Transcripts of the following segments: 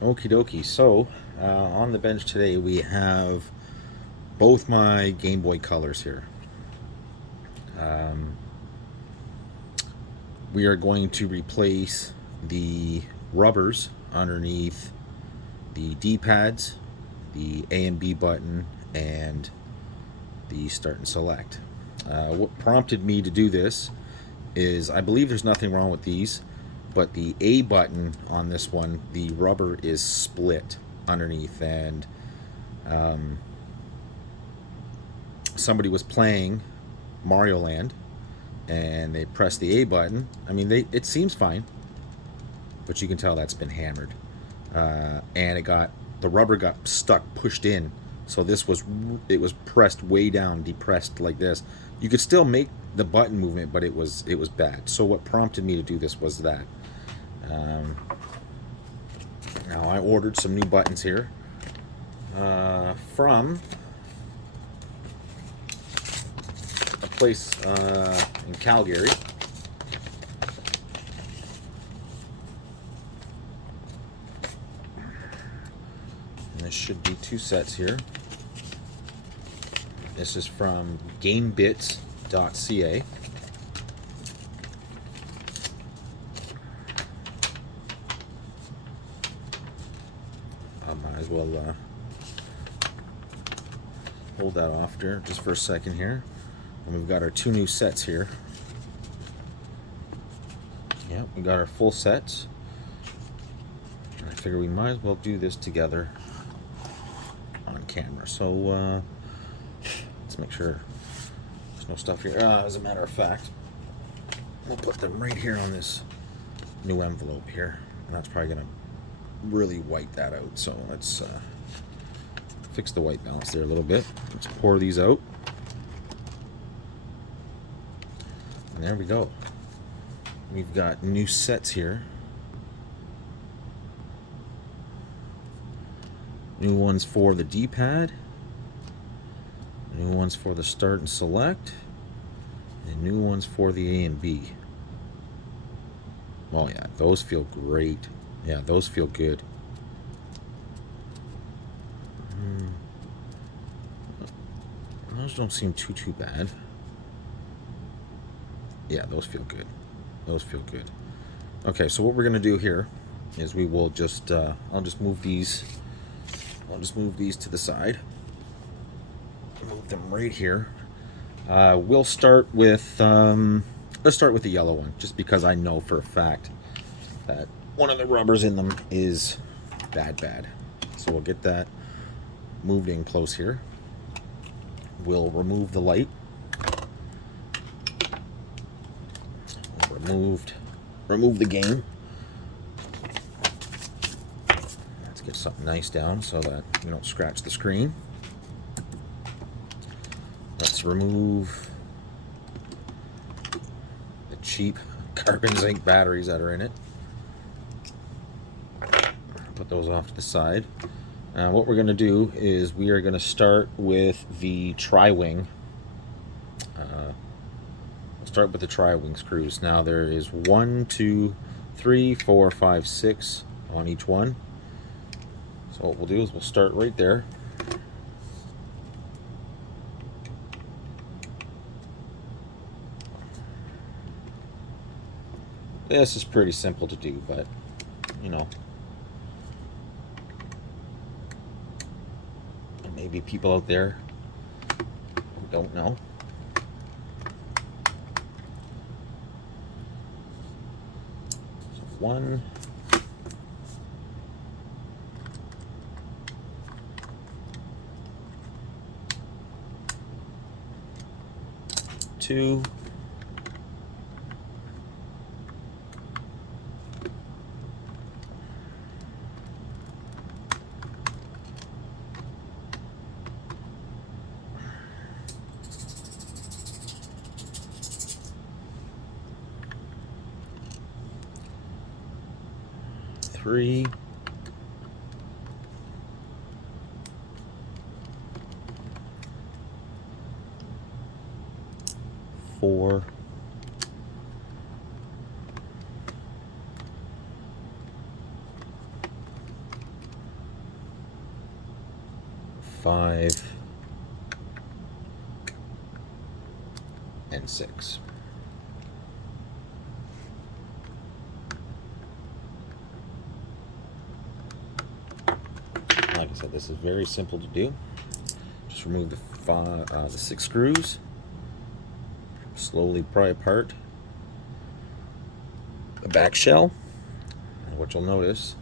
Okie dokie. So, on the bench today we have both my Game Boy Colors here. Um, we are going to replace the rubbers underneath the D-pads, the A and B button, and the start and select. What prompted me to do this is I believe there's nothing wrong with these, but the A button on this one, the rubber is split underneath, and um, somebody was playing Mario Land and they pressed the A button. I mean, it seems fine, but you can tell that's been hammered, and the rubber got stuck, pushed in. So it was pressed way down, depressed like this. You could still make the button movement, but it was bad. So what prompted me to do this was that. Um, Now I ordered some new buttons here from a place in Calgary. And this should be two sets here. This is from GameBits.ca. I might as well hold that off there just for a second here. And we've got our two new sets here. Yep, we got our full sets. And I figure we might as well do this together on camera. So let's make sure there's no stuff here. As a matter of fact, we'll put them right here on this new envelope here. And that's probably going to really white that out. So let's fix the white balance there a little bit. Let's pour these out. And there we go. We've got new sets here. New ones for the D-pad. New ones for the start and select. And new ones for the A and B. Oh yeah, those feel great. Yeah, those feel good. Those don't seem too bad. Yeah, those feel good. Those feel good. Okay, so what we're gonna do here is we will just I'll just move these to the side. Move them right here. We'll start with let's start with the yellow one, just because I know for a fact that one of the rubbers in them is bad. So we'll get that moved in close here. We'll remove the light. Remove the game. Let's get something nice down so that we don't scratch the screen. Let's remove the cheap carbon zinc batteries that are in it. Put those off to the side. What we're going to do is we are going to start with the tri-wing. We'll start with the tri-wing screws. Now there is 1, 2, 3, 4, 5, 6 on each one. So what we'll do is we'll start right there. This is pretty simple to do, but you know, there may be people out there who don't know. So 1, 2, 3, 4, 5 and 6. Like I said, this is very simple to do. Just remove the 6 screws, slowly pry apart the back shell, and what you'll notice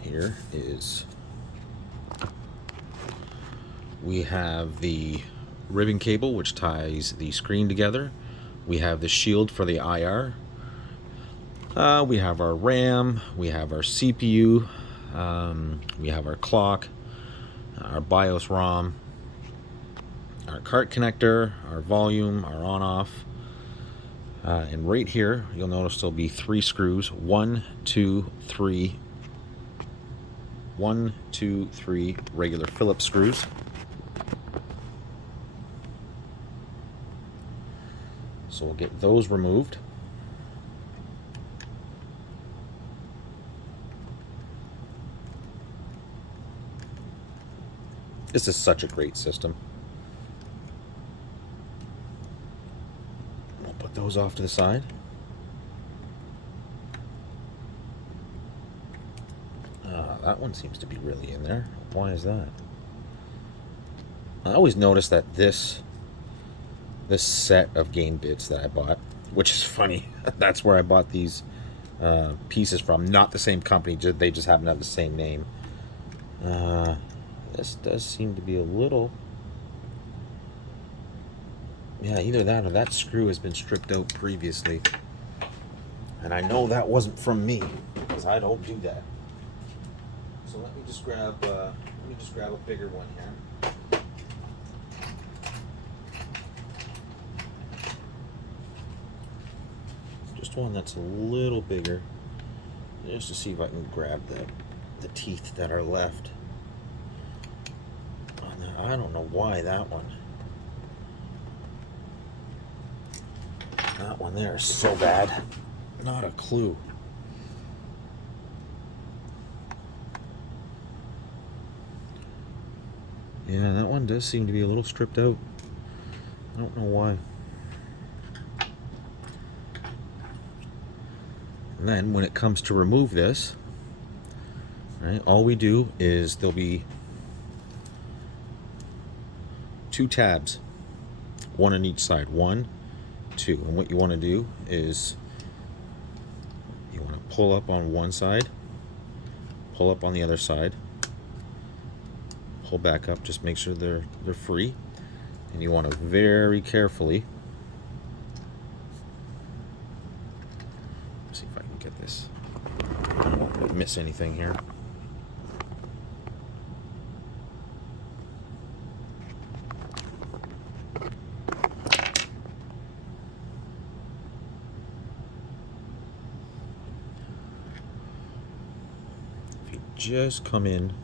here is we have the ribbon cable which ties the screen together. We have the shield for the IR. We have our RAM. We have our CPU. We have our clock, our BIOS ROM, our cart connector, our volume, our on-off. And right here, you'll notice there'll be 3 screws. 1, 2, 3. 1, 2, 3 regular Phillips screws. So we'll get those removed. This is such a great system. We'll put those off to the side. That one seems to be really in there. Why is that? I always notice that this set of game bits that I bought, which is funny, that's where I bought these pieces from. Not the same company, they just happen to have the same name. This does seem to be a little... Yeah, either that or that screw has been stripped out previously. And I know that wasn't from me, because I don't do that. So let me just grab a bigger one here. Just one that's a little bigger, just to see if I can grab the teeth that are left. I don't know why that one there is so bad. Not a clue. Yeah, that one does seem to be a little stripped out. I don't know why. And then when it comes to remove this, right, all we do is there'll be 2 tabs, 1 on each side. 1, 2. And what you want to do is you want to pull up on one side, pull up on the other side, pull back up, just make sure they're free, and you want to very carefully, let's see if I can get this, I don't want to miss anything here. If you just come in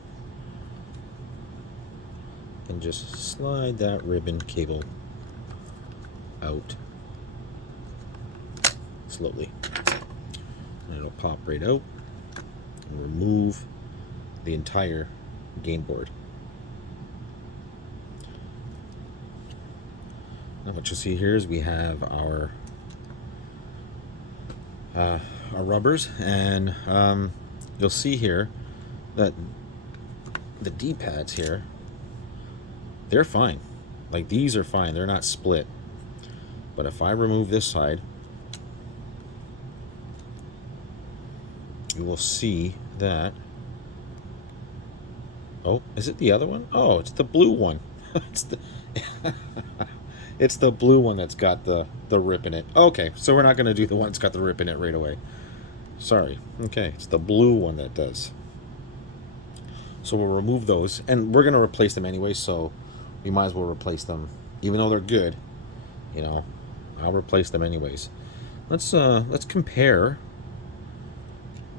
and just slide that ribbon cable out slowly, and it'll pop right out and remove the entire game board. Now what you see here is we have our rubbers, and you'll see here that the D-pads here, they're fine. Like, these are fine, they're not split. But if I remove this side, you will see that, oh, is it the other one? Oh, it's the blue one. It's the it's the blue one that's got the rip in it. Okay, so we're not going to do the one that's got the rip in it right away. Sorry. Okay, it's the blue one that does. So we'll remove those, and we're going to replace them anyway, so we might as well replace them. Even though they're good, you know, I'll replace them anyways. Let's compare.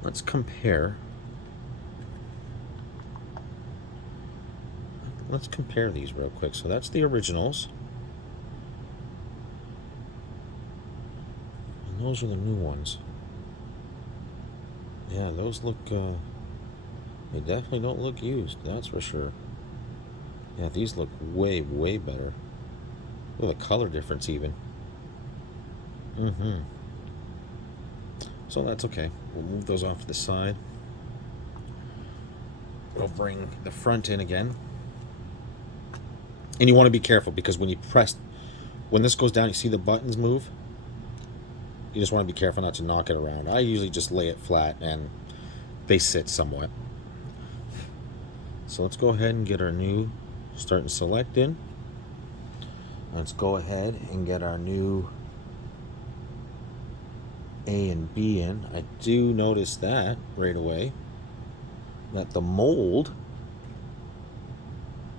Let's compare. Let's compare these real quick. So that's the originals. And those are the new ones. Yeah, those look, they definitely don't look used, that's for sure. Yeah, these look way, way better. Look at the color difference even. So that's okay. We'll move those off to the side. We'll bring the front in again. And you want to be careful because when you press, when this goes down, you see the buttons move. You just want to be careful not to knock it around. I usually just lay it flat and they sit somewhat. So let's go ahead and get our new start and select in. Let's go ahead and get our new A and B in. I do notice that right away, that the mold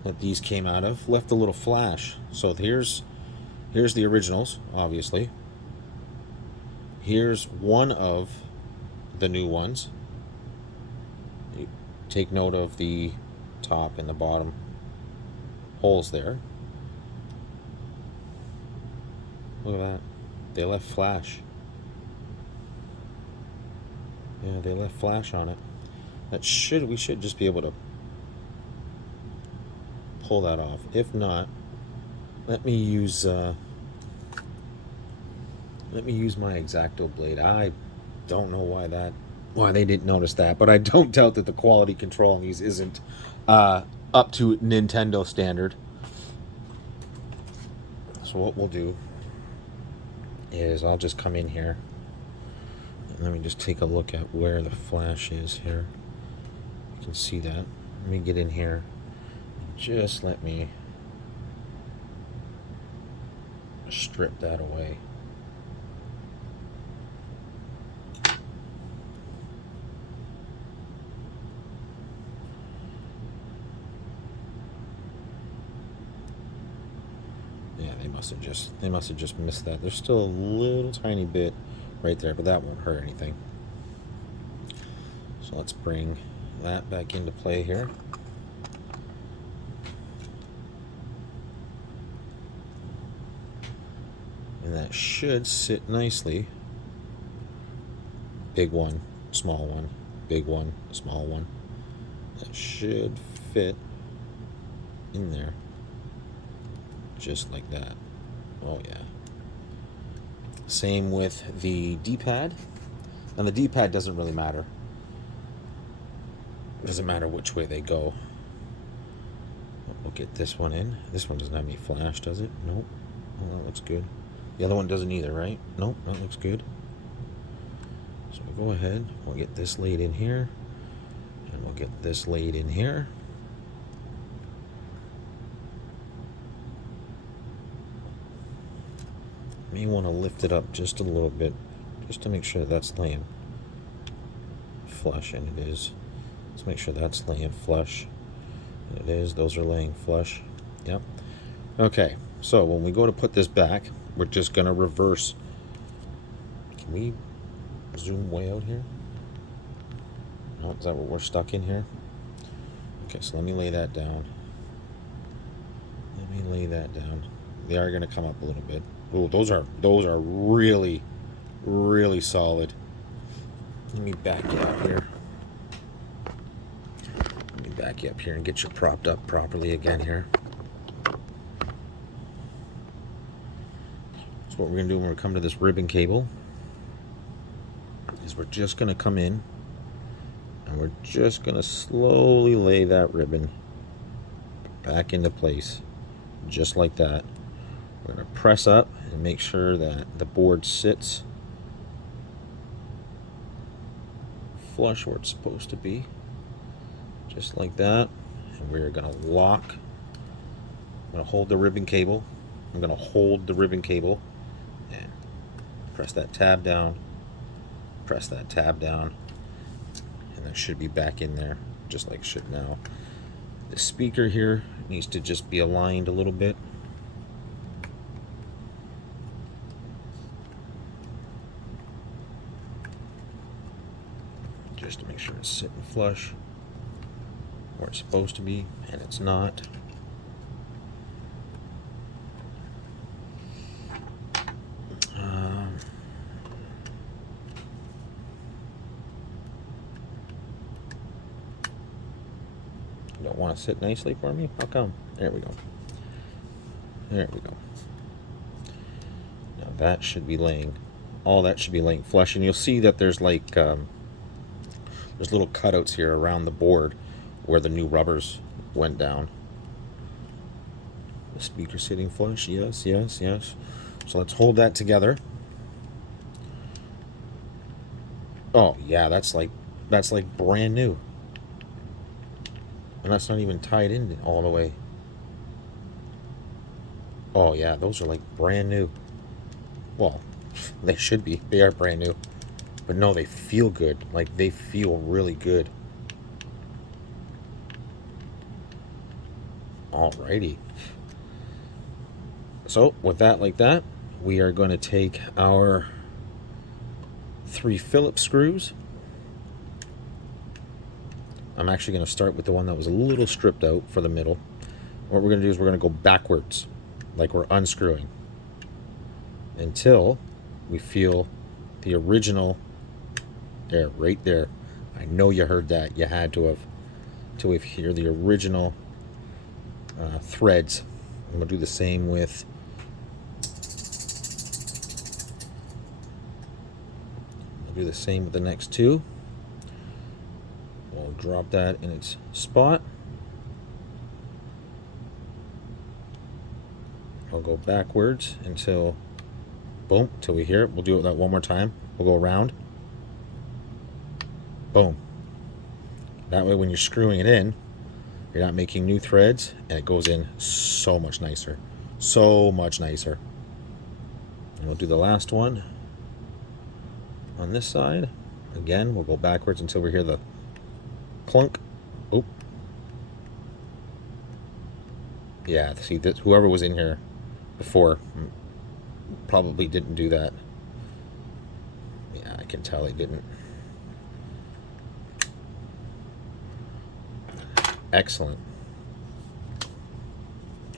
that these came out of left a little flash. So here's the originals, obviously. Here's one of the new ones. Take note of the top and the bottom holes there. Look at that. They left flash. Yeah, they left flash on it. We should just be able to pull that off. If not, let me use my X-Acto blade. I don't know why they didn't notice that, but I don't doubt that the quality control on these isn't up to Nintendo standard. So what we'll do is I'll just come in here and let me just take a look at where the flash is here. You can see that. Let me get in here. Just let me strip that away. Yeah, they must have just missed that. There's still a little tiny bit right there, but that won't hurt anything. So let's bring that back into play here. And that should sit nicely. Big one, small one, big one, small one. That should fit in there. Just like that. Oh yeah. Same with the D-pad. And the D-pad doesn't really matter. It doesn't matter which way they go. We'll get this one in. This one doesn't have any flash, does it? Nope. Well, that looks good. The other one doesn't either, right? Nope, that looks good. So we'll go ahead, we'll get this laid in here, and we'll get this laid in here. May want to lift it up just a little bit, just to make sure that's laying flush, and it is. Let's make sure that's laying flush. And it is, those are laying flush. Yep. Okay, so when we go to put this back, we're just going to reverse. Can we zoom way out here? Oh, is that what we're stuck in here? Okay, so let me lay that down. Let me lay that down. They are going to come up a little bit. Oh, those are really, really solid. Let me back you up here. Let me back you up here and get you propped up properly again here. So what we're going to do when we come to this ribbon cable is we're just going to come in and we're just going to slowly lay that ribbon back into place, just like that. We're going to press up and make sure that the board sits flush where it's supposed to be, just like that. And we're going to lock. I'm going to hold the ribbon cable. I'm going to hold the ribbon cable and press that tab down, press that tab down, and that should be back in there just like it should now. The speaker here needs to just be aligned a little bit. Just to make sure it's sitting flush where it's supposed to be, and it's not. You don't want to sit nicely for me? How come? There we go. There we go. Now that should be laying, all that should be laying flush, and you'll see that there's like there's little cutouts here around the board where the new rubbers went down. The speaker sitting flush, yes, yes, yes. So let's hold that together. Oh yeah, that's like brand new. And that's not even tied in all the way. Oh yeah, those are like brand new. Well, they should be. They are brand new. But no, they feel good. Like, they feel really good. Alrighty. So, with that like that, we are going to take our 3 Phillips screws. I'm actually going to start with the one that was a little stripped out for the middle. What we're going to do is we're going to go backwards, like we're unscrewing, until we feel the original. There, right there. I know you heard that. You had to have hear the original threads. I'm going to do the same with the next 2. We'll drop that in its spot. I'll go backwards until, boom, till we hear it. We'll do that one more time. We'll go around. Boom. That way when you're screwing it in, you're not making new threads, and it goes in so much nicer. So much nicer. And we'll do the last one on this side. Again, we'll go backwards until we hear the clunk. Oop. Yeah, see, whoever was in here before probably didn't do that. Yeah, I can tell they didn't. Excellent.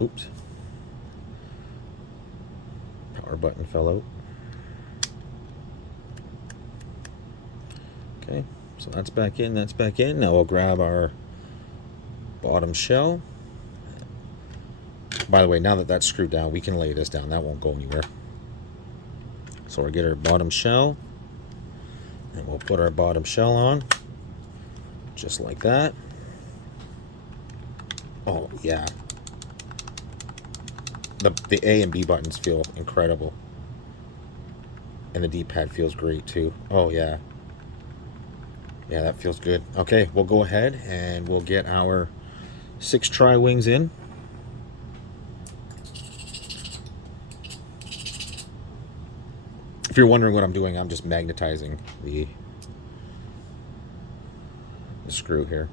Oops. Power button fell out. Okay, so that's back in, that's back in. Now we'll grab our bottom shell. By the way, now that that's screwed down, we can lay this down. That won't go anywhere. So we'll get our bottom shell, and we'll put our bottom shell on, just like that. Oh yeah, the A and B buttons feel incredible, and the D-pad feels great too. Oh yeah, yeah, that feels good. Okay, we'll go ahead and we'll get our 6 tri-wings in. If you're wondering what I'm doing, I'm just magnetizing the screw here.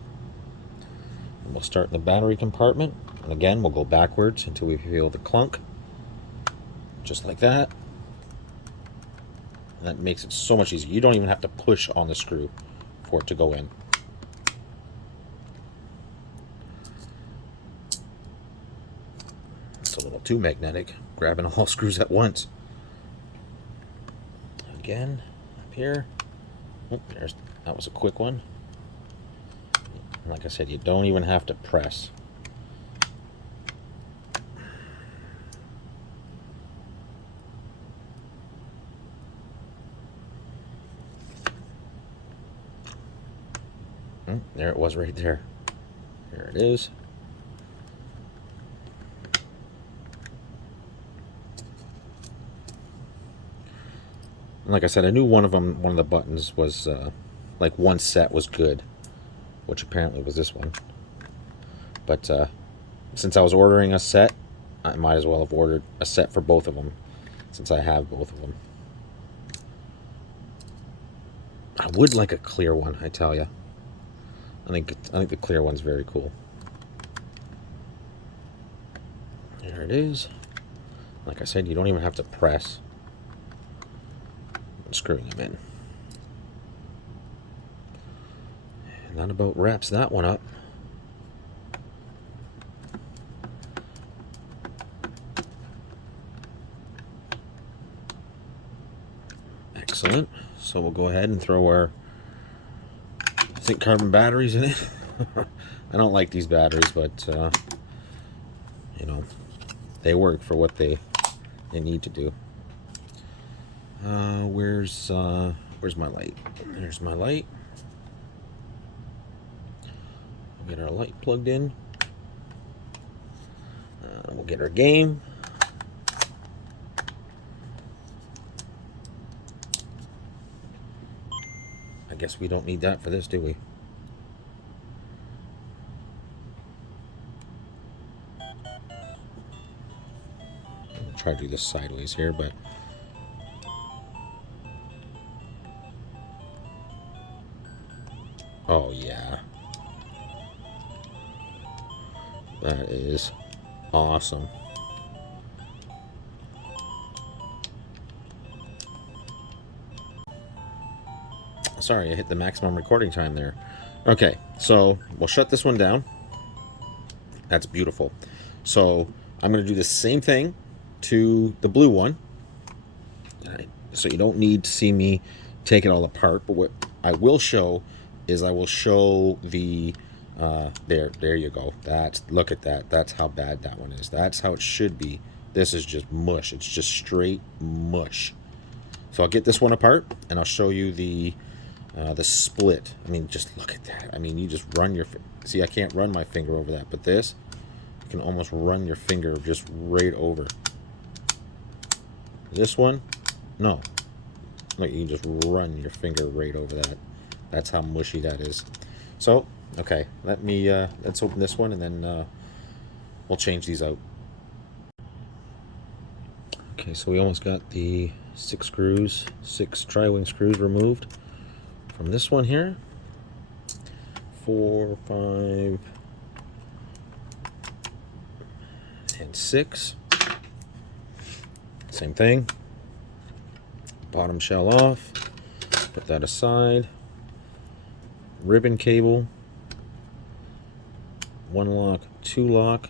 And we'll start in the battery compartment, and again we'll go backwards until we feel the clunk, just like that. And that makes it so much easier. You don't even have to push on the screw for it to go in. It's a little too magnetic, grabbing all screws at once. Again, up here. Oh, that was a quick one. Like I said, you don't even have to press. There it was right there. There it is. And like I said, I knew one of the buttons was like one set was good, which apparently was this one. But since I was ordering a set, I might as well have ordered a set for both of them, since I have both of them. I would like a clear one, I tell you. I think the clear one's very cool. There it is. Like I said, you don't even have to press. I'm screwing them in. And that about wraps that one up. Excellent. So we'll go ahead and throw our zinc carbon batteries in it. I don't like these batteries, but you know, they work for what they need to do. Where's my light? There's my light. We'll get our light plugged in. We'll get our game. I guess we don't need that for this, do we? I'll try to do this sideways here, but oh yeah, that is awesome. Sorry, I hit the maximum recording time there. Okay, so we'll shut this one down. That's beautiful. So I'm going to do the same thing to the blue one. So you don't need to see me take it all apart, but what I will show is I will show the there you go. Look at that. That's how bad that one is. That's how it should be. This is just mush. It's just straight mush. So I'll get this one apart and I'll show you the split. I mean, just look at that. I mean, you just run your see, I can't run my finger over that, but this, you can almost run your finger just right over. This one, no. Like, you can just run your finger right over that. That's how mushy that is. So, okay, let's open this one and then we'll change these out. Okay, so we almost got the 6 tri-wing screws removed from this one here. 4, 5, and 6. Same thing. Bottom shell off. Put that aside. Ribbon cable. 1 lock, 2 lock.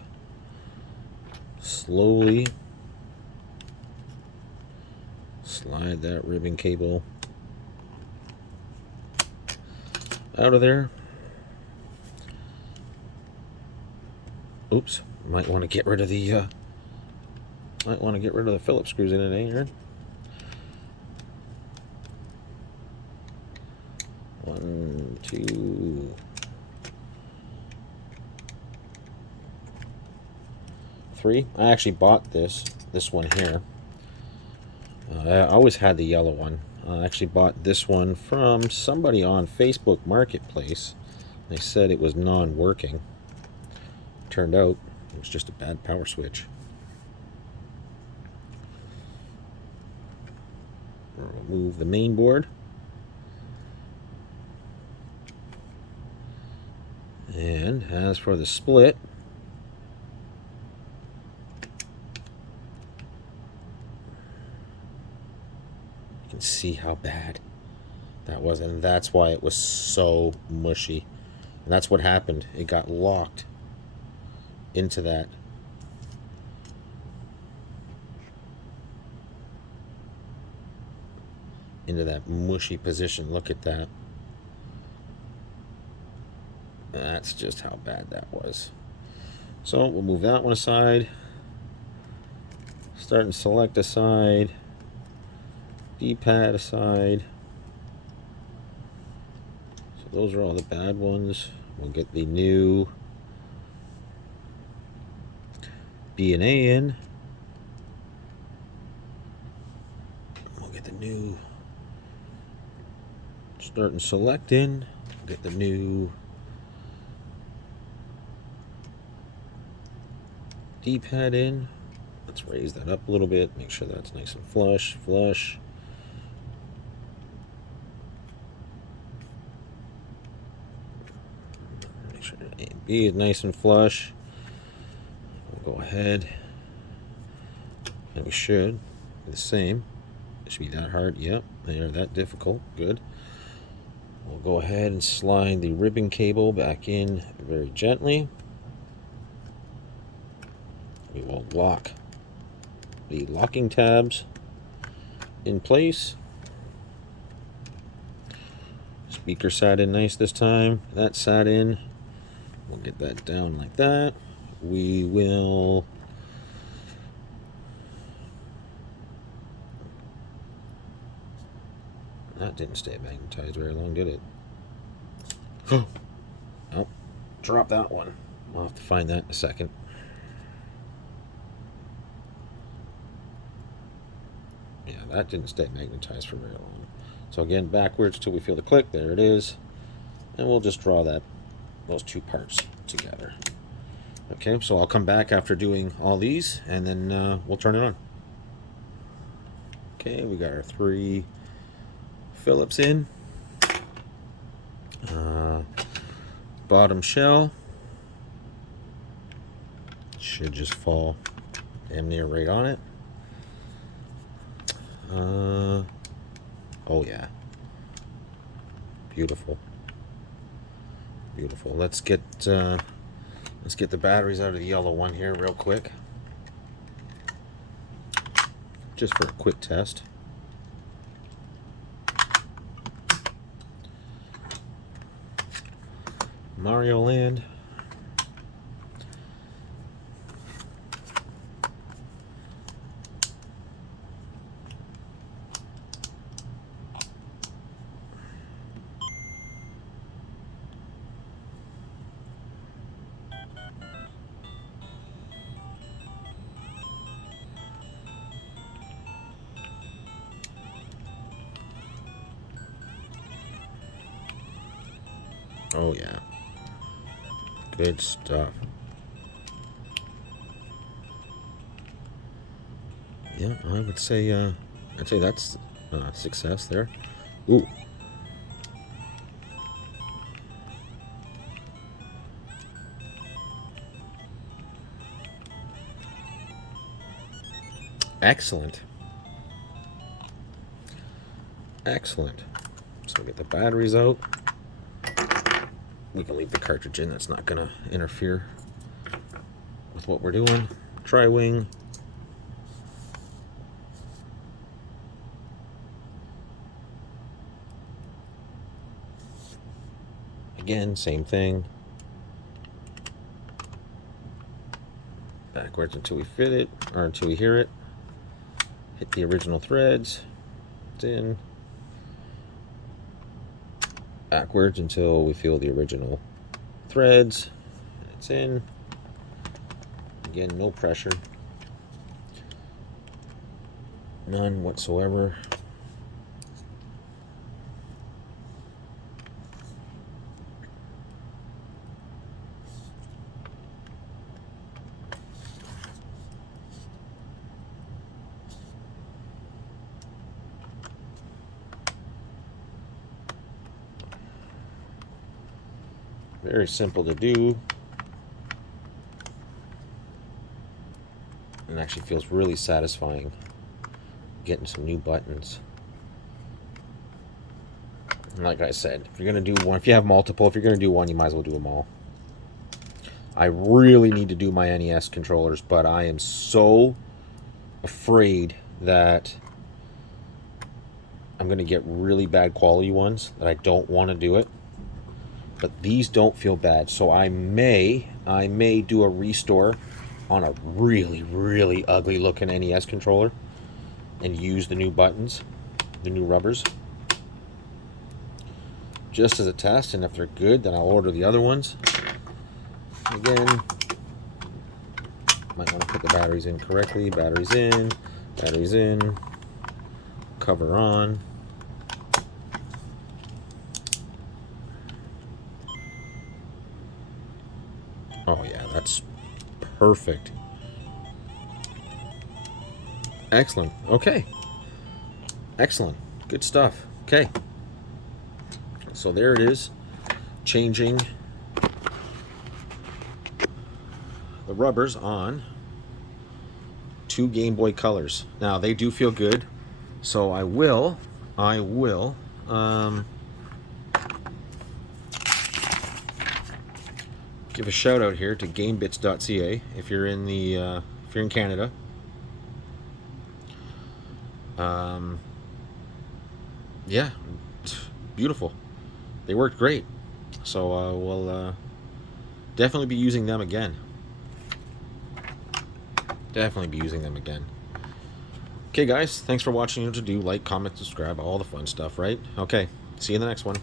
Slowly slide that ribbon cable out of there. Oops, might want to get rid of the Phillips screws in it, eh, Aaron? 1, 2, 3. I actually bought this one here. I always had the yellow one. I actually bought this one from somebody on Facebook Marketplace. They said it was non-working. Turned out it was just a bad power switch. Remove the main board. And as for the split, you can see how bad that was, and that's why it was so mushy. And that's what happened. It got locked into that. Into that mushy position. Look at that. That's just how bad that was. So we'll move that one aside. Start and select aside. D-pad aside. So those are all the bad ones. We'll get the new B and A in. We'll get the new start and select in. We'll get the new D-pad in. Let's raise that up a little bit, make sure that's nice and flush. Make sure A and B is nice and flush. We'll go ahead, and we should do the same. It should be that hard. Yep, they are that difficult. Good. We'll go ahead and slide the ribbon cable back in very gently. We will lock the locking tabs in place. Speaker sat in nice this time. That sat in. We'll get that down like that. We will... That didn't stay magnetized very long, did it? Oh, drop that one. I'll have to find that in a second. Yeah, that didn't stay magnetized for very long. So again, backwards till we feel the click. There it is. And we'll just draw those two parts together. Okay, so I'll come back after doing all these, and then we'll turn it on. Okay, we got our 3 Phillips in. Bottom shell should just fall damn near right on it. Oh yeah, beautiful, beautiful. Let's get the batteries out of the yellow one here real quick, just for a quick test. Mario Land. Oh yeah. Good stuff. Yeah, I would say that's success there. Ooh. Excellent. Excellent. So we get the batteries out. We can leave the cartridge in. That's not going to interfere with what we're doing. Tri-wing. Again, same thing. Backwards until we fit it, or until we hear it. Hit the original threads. It's in. Backwards until we feel the original threads. It's in. Again, no pressure. None whatsoever. Very simple to do. And actually feels really satisfying getting some new buttons. And like I said, if you're going to do one, if you have multiple, if you're going to do one, you might as well do them all. I really need to do my NES controllers, but I am so afraid that I'm going to get really bad quality ones that I don't want to do it. But these don't feel bad, so I may do a restore on a really, really ugly looking NES controller and use the new buttons, the new rubbers, just as a test. And if they're good, then I'll order the other ones. Again, might want to put the batteries in correctly. Batteries in, cover on. Oh yeah, that's perfect. Excellent. Okay. Excellent. Good stuff. Okay. So there it is. Changing the rubbers on 2 Game Boy Colors. Now they do feel good, so I will give a shout out here to gamebits.ca if you're in Canada. Yeah, beautiful. They worked great. So Definitely be using them again. Definitely be using them again. Okay, guys, thanks for watching. You know what to do. Like, comment, subscribe, all the fun stuff, right? Okay, see you in the next one.